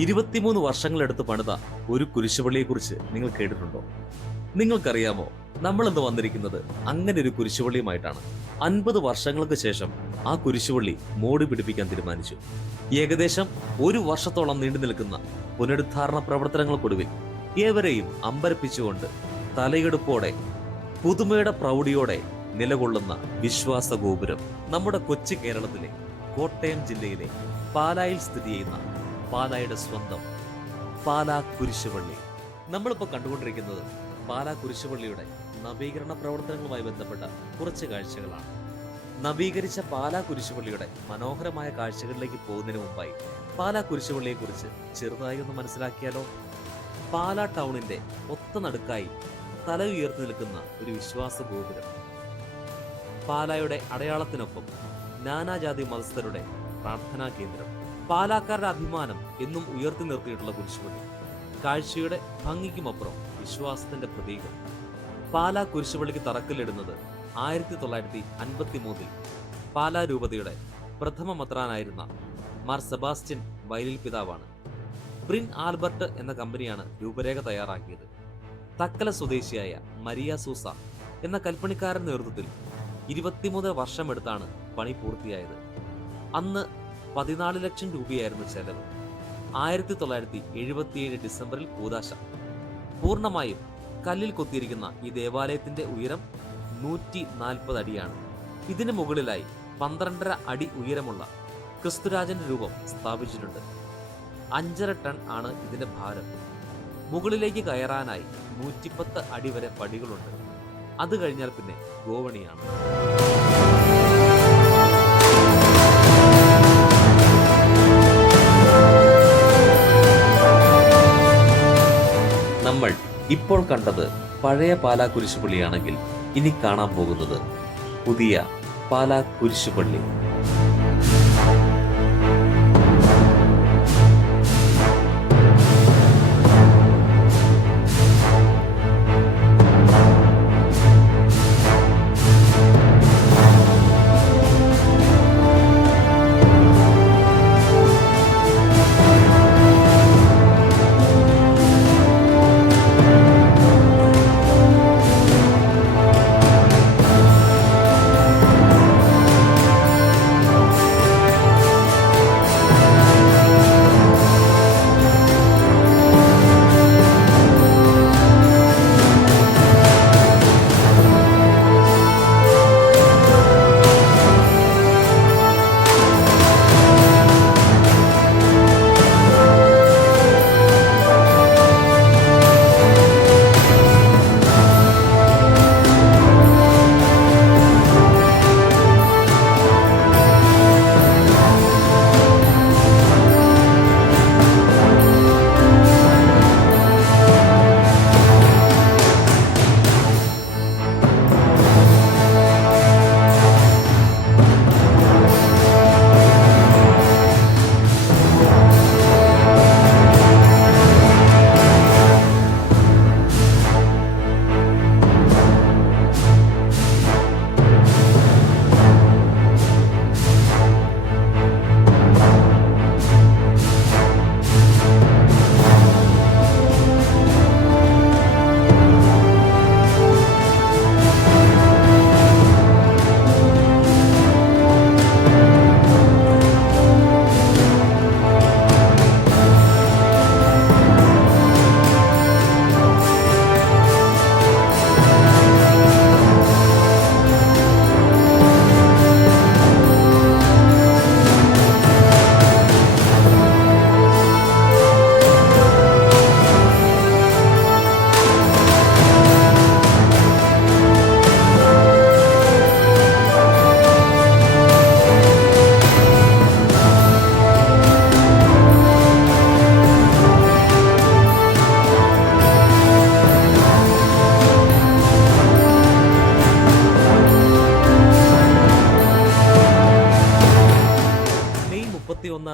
23 വർഷങ്ങളെടുത്ത് പണിത ഒരു കുരിശുപള്ളിയെക്കുറിച്ച് നിങ്ങൾ കേട്ടിട്ടുണ്ടോ? നിങ്ങൾക്കറിയാമോ, നമ്മളിന്ന് വന്നിരിക്കുന്നത് അങ്ങനെ ഒരു കുരിശുപള്ളിയുമായിട്ടാണ്. 50 വർഷങ്ങൾക്ക് ശേഷം ആ കുരിശുപള്ളി മോടി പിടിപ്പിക്കാൻ തീരുമാനിച്ചു. ഏകദേശം 1 വർഷത്തോളം നീണ്ടു നിൽക്കുന്ന പുനരുദ്ധാരണ പ്രവർത്തനങ്ങൾക്കൊടുവിൽ ഏവരെയും അമ്പരപ്പിച്ചുകൊണ്ട് തലയെടുപ്പോടെ പുതുമയുടെ പ്രൗഢിയോടെ നിലകൊള്ളുന്ന വിശ്വാസ ഗോപുരം നമ്മുടെ കൊച്ചു കേരളത്തിലെ കോട്ടയം ജില്ലയിലെ പാലായിൽ സ്ഥിതി ചെയ്യുന്ന പാലായുടെ സ്വന്തം പാലാ കുരിശുപള്ളി. നമ്മളിപ്പോൾ കണ്ടുകൊണ്ടിരിക്കുന്നത് പാലാ കുരിശുപള്ളിയുടെ നവീകരണ പ്രവർത്തനങ്ങളുമായി ബന്ധപ്പെട്ട കുറച്ച് കാഴ്ചകളാണ്. നവീകരിച്ച പാലാ കുരിശുപള്ളിയുടെ മനോഹരമായ കാഴ്ചകളിലേക്ക് പോകുന്നതിന് മുമ്പായി പാലാ കുരിശുപള്ളിയെക്കുറിച്ച് ചെറുതായി ഒന്ന് മനസ്സിലാക്കിയാലോ? പാലാ ടൗണിന്റെ ഒത്ത നടുക്കായി തല ഉയർത്തി നിൽക്കുന്ന ഒരു വിശ്വാസ ഗോപുരം. പാലായുടെ അടയാളത്തിനൊപ്പം നാനാജാതി മതസ്ഥരുടെ പ്രാർത്ഥനാ കേന്ദ്രം. പാലാക്കാരുടെ അഭിമാനം എന്നും ഉയർത്തി നിർത്തിയിട്ടുള്ള കുരിശുപള്ളി. കാഴ്ചയുടെ ഭംഗിക്കുമപ്പുറം വിശ്വാസത്തിന്റെ പ്രതീകം. പാലാ കുരിശുപള്ളിക്ക് തറക്കല്ലിടുന്നത് 1953 പാലാ രൂപതയുടെ പ്രഥമ മെത്രാനായിരുന്ന മാർ സെബാസ്റ്റ്യൻ വയലിൽ പിതാവാണ്. പ്രിൻ ആൽബർട്ട് എന്ന കമ്പനിയാണ് രൂപരേഖ തയ്യാറാക്കിയത്. തക്കല സ്വദേശിയായ മരിയ സൂസ എന്ന കൽപ്പണിക്കാരന്റെ നേതൃത്വത്തിൽ 23 വർഷമെടുത്താണ് പണി പൂർത്തിയായത്. അന്ന് 14 ലക്ഷം രൂപയായിരുന്നു ചെലവ്. 1977 ഡിസംബറിൽ കൂദാശ. പൂർണ്ണമായും കല്ലിൽ കൊത്തിയിരിക്കുന്ന ഈ ദേവാലയത്തിന്റെ ഉയരം 140 അടിയാണ്. ഇതിന് മുകളിലായി 12.5 അടി ഉയരമുള്ള ക്രിസ്തുരാജന്റെ രൂപം സ്ഥാപിച്ചിട്ടുണ്ട്. 5.5 ടൺ ആണ് ഇതിന്റെ ഭാരം. മുകളിലേക്ക് കയറാനായി 110 അടി വരെ പടികളുണ്ട്. അത് കഴിഞ്ഞാൽ പിന്നെ ഗോവണിയാണ്. നമ്മൾ ഇപ്പോൾ കണ്ടത് പഴയ പാലാ കുരിശുപള്ളിയാണെങ്കിൽ ഇനി കാണാൻ പോകുന്നത് പുതിയ പാലാ കുരിശുപള്ളി.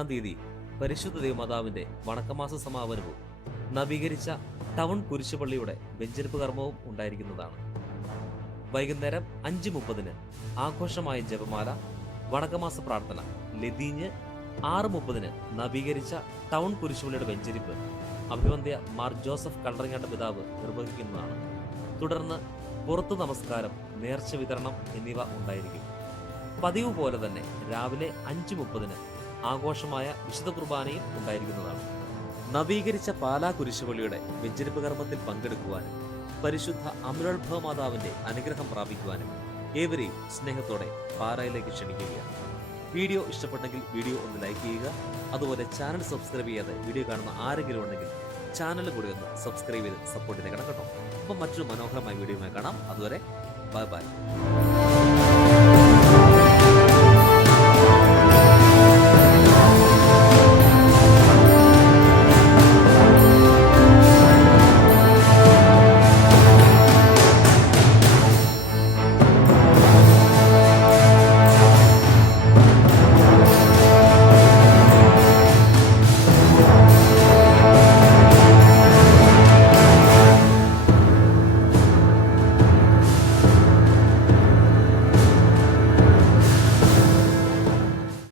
തീയതി പരിശുദ്ധ ദേവമാതാവിന്റെ വണക്കമാസ സമാപനവും നവീകരിച്ച ടൗൺ കുരിശുപള്ളിയുടെ വെഞ്ചരിപ്പ് കർമ്മവും ഉണ്ടായിരിക്കുന്നതാണ്. വൈകുന്നേരം 5:30 ആഘോഷമായ ജപമാല, വണക്കമാസ പ്രാർത്ഥന, ലതീഞ്ഞ്, 6:30 നവീകരിച്ച ടൗൺ കുരിശുപള്ളിയുടെ വെഞ്ചരിപ്പ് അഭിവന്ദ്യ മാർ ജോസഫ് കളറിങ്ങാട്ട് പിതാവ് നിർവഹിക്കുന്നതാണ്. തുടർന്ന് പുറത്തു നമസ്കാരം, നേർച്ച വിതരണം എന്നിവ ഉണ്ടായിരിക്കും. പതിവ് പോലെ തന്നെ രാവിലെ 5:30 ആഘോഷമായ വിശുദ്ധ കുർബാനയും ഉണ്ടായിരിക്കുന്നതാണ്. നവീകരിച്ച പാലാ കുരിശുപള്ളിയുടെ വെഞ്ചരിപ്പ് കർമ്മത്തിൽ പങ്കെടുക്കുവാനും പരിശുദ്ധ അമലോത്ഭവ മാതാവിന്റെ അനുഗ്രഹം പ്രാപിക്കുവാനും ഏവരെയും സ്നേഹത്തോടെ പാറയിലേക്ക് ക്ഷണിക്കുകയാണ്. വീഡിയോ ഇഷ്ടപ്പെട്ടെങ്കിൽ വീഡിയോ ഒന്ന് ലൈക്ക് ചെയ്യുക. അതുപോലെ ചാനൽ സബ്സ്ക്രൈബ് ചെയ്യാതെ വീഡിയോ കാണുന്ന ആരെങ്കിലും ഉണ്ടെങ്കിൽ ചാനൽ കൂടി ഒന്ന് സബ്സ്ക്രൈബ് ചെയ്ത് സപ്പോർട്ട് ചെയ്തേക്കണം കേട്ടോ. അപ്പം മറ്റൊരു മനോഹരമായ വീഡിയോയുമായി കാണാം. അതുവരെ ബൈ ബൈ.